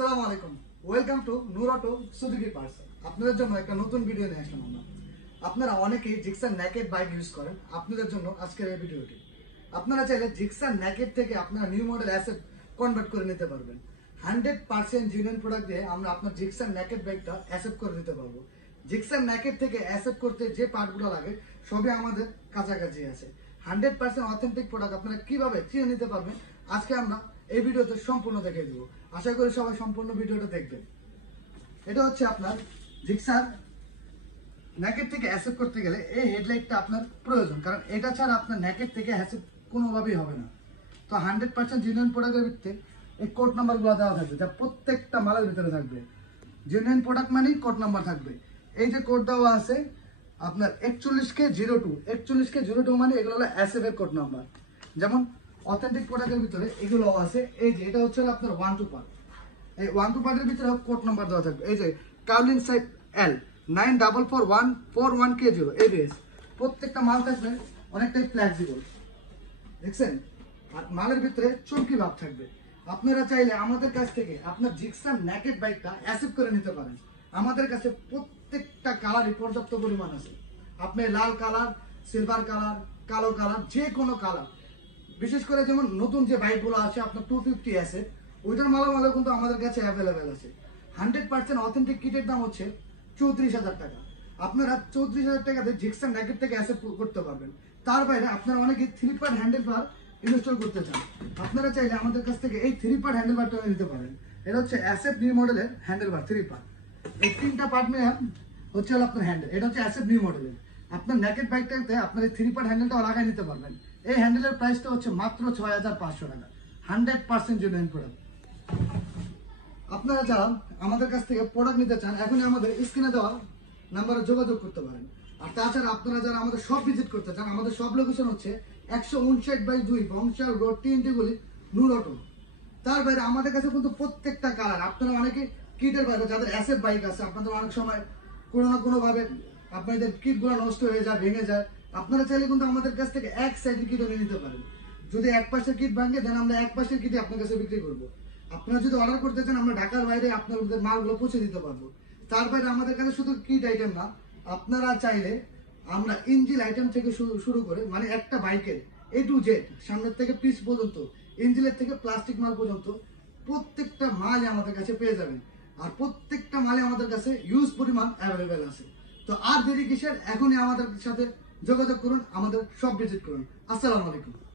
আসসালামু আলাইকুম, welcome to Noor auto Suzuki parts. আপনাদের জন্য একটা নতুন ভিডিও নিয়ে আসলাম আমরা। আপনারা অনেকেই জিক্সার নেকেড বাইক ইউজ করেন, আপনাদের জন্য আজকের এই ভিডিওটি। আপনারা চাইলে জিক্সার নেকেড থেকে আপনারা নিউ মডেল অ্যাসেট কনভার্ট করে নিতে পারবেন। 100% জেনুইন প্রোডাক্ট দিয়ে আমরা আপনার জিক্সার নেকেড বাইকটা অ্যাসেপ্ট করে নিতে পারবো। জিক্সার নেকেড থেকে অ্যাসেপ্ট করতে যে পার্টগুলো লাগে সবই আমাদের কাছাকাছি আছে। 100% অথেন্টিক প্রোডাক্ট আপনারা কিভাবে চিনে নিতে পারবেন আজকে আমরা এই ভিডিওতে সম্পূর্ণ দেখিয়ে দেবো। আশা করি সবাই সম্পূর্ণ ভিডিওটা দেখবেন। এটা হচ্ছে আপনার জিক্সার নেকেড থেকে অ্যাসেপ্ট করতে গেলে এই হেডলাইটটা আপনার প্রয়োজন, কারণ এটা ছাড়া আপনার নেকেড থেকে অ্যাসেপ্ট কোনোভাবেই হবে না। তো 100% জেনুইন প্রোডাক্টের ভিত্তিতে এই কোড নাম্বারগুলো দেওয়া থাকবে, যা প্রত্যেকটা মালের ভিতরে থাকবে। জেনুইন প্রোডাক্ট মানেই কোড নাম্বার থাকবে। এই যে কোড দেওয়া আছে আপনার 41K02, 41K02 মানে এগুলো হলো অ্যাসেপ এর কোড নাম্বার। যেমন অথেন্টিক প্রোডাক্টের ভিতরে এগুলো আছে, এই যে এটা হচ্ছে আপনার 1-2 পার্ট। এই 1-2 পার্টের ভিতরে কোড নাম্বার দেওয়া থাকবে। এই যে Carlin side L 944141K0 ABS, প্রত্যেকটা মাল থাকবে অনেকটাই ফ্লেক্সিবল, দেখছেন? আর মালের ভিতরে চমকি ভাব থাকবে। আপনারা চাইলে আমাদের কাছ থেকে আপনার জিক্সার নেকেড বাইকটা অ্যাসেপ্ট করে নিতে পারেন। আমাদের কাছে প্রত্যেকটা কালারই পর্যাপ্ত পরিমাণ আছে। আপনি লাল কালার, সিলভার কালার, কালো কালার, যে কোনো কালার, বিশেষ করে যেমন নতুন যে বাইকগুলো আছে আপনার 250 আছে, ওইটার মালামালও কিন্তু আমাদের কাছে অ্যাভেলেবেল আছে। 100% অথেন্টিক কিটের দাম হচ্ছে 34,000 টাকা। আপনারা 34,000 টাকাতে জিক্সার নেকেড থেকে অ্যাসেপ্ট করতে পারবেন। তার বাইরে আপনারা অনেকে 3 পার্ট হ্যান্ডেল বার ইনস্টল করতে চান, আপনারা চাইলে আমাদের কাছ থেকে এই 3 পার্ট হ্যান্ডেল বারটা নিতে পারেন। এটা হচ্ছে অ্যাসেপ নিউ মডেলের হ্যান্ডেল বার 3 পার্ট। এই 3টা পার্ট নিয়ে হচ্ছে আপনার হ্যান্ডেল। এটা হচ্ছে অ্যাসেপ নিউ মডেলের। আপনার নেকেড বাইকটাতে আপনার এই 3 পার্ট হ্যান্ডেলটাও লাগাই নিতে পারবেন। এই হ্যান্ডেলের প্রাইসটা হচ্ছে মাত্র 6,500 টাকা। 100% জেনুইন প্রোডাক্ট। আপনারা যারা আমাদের কাছ থেকে প্রোডাক্ট নিতে চান, এখনই আমাদের স্ক্রিনে দেওয়া নাম্বারে যোগাযোগ করতে পারেন। আর তাছাড়া আপনারা যারা আমাদের শপ ভিজিট করতে চান, আমাদের শপ লোকেশন হচ্ছে 159/2 বংশাল রোড, TNT গলি, নূর অটো। তার বাইরে আমাদের কাছে কিন্তু প্রত্যেকটা কালার, আপনারা অনেকে কিটের বাইরে যাদের অ্যাসেট বাইক আছে, আপনাদের অনেক সময় কোনো না কোনো ভাবে আপনাদের কিটগুলো নষ্ট হয়ে যায়, ভেঙে যায়, আপনারা চাইলে কিন্তু আমাদের কাছ থেকে এক সাইডের কিটও নিয়ে নিতে পারেন। যদি এক পাশের কিট ভাঙে দেন আমরা এক পাশের কিটই আপনার কাছে বিক্রি করবো। আপনারা যদি অর্ডার করতে চান আমরা ঢাকার বাইরে আপনাদের মালগুলো পৌঁছে দিতে পারবো। তার বাইরে আমাদের কাছে শুধু কিট আইটেম না, আপনারা চাইলে আমরা ইঞ্জিন আইটেম থেকে শুরু করে মানে একটা বাইকের A to Z, সামনের থেকে পিস পর্যন্ত, ইঞ্জিনের থেকে প্লাস্টিক মাল পর্যন্ত প্রত্যেকটা মালই আমাদের কাছে পেয়ে যাবেন। আর প্রত্যেকটা মালে আমাদের কাছে ইউজ পরিমাণ অ্যাভেলেবেল আছে। তো আর দেরি কিসের, এখনই আমাদের সাথে যোগাযোগ করুন, আমাদের শপ ভিজিট করুন। আসসালামু আলাইকুম।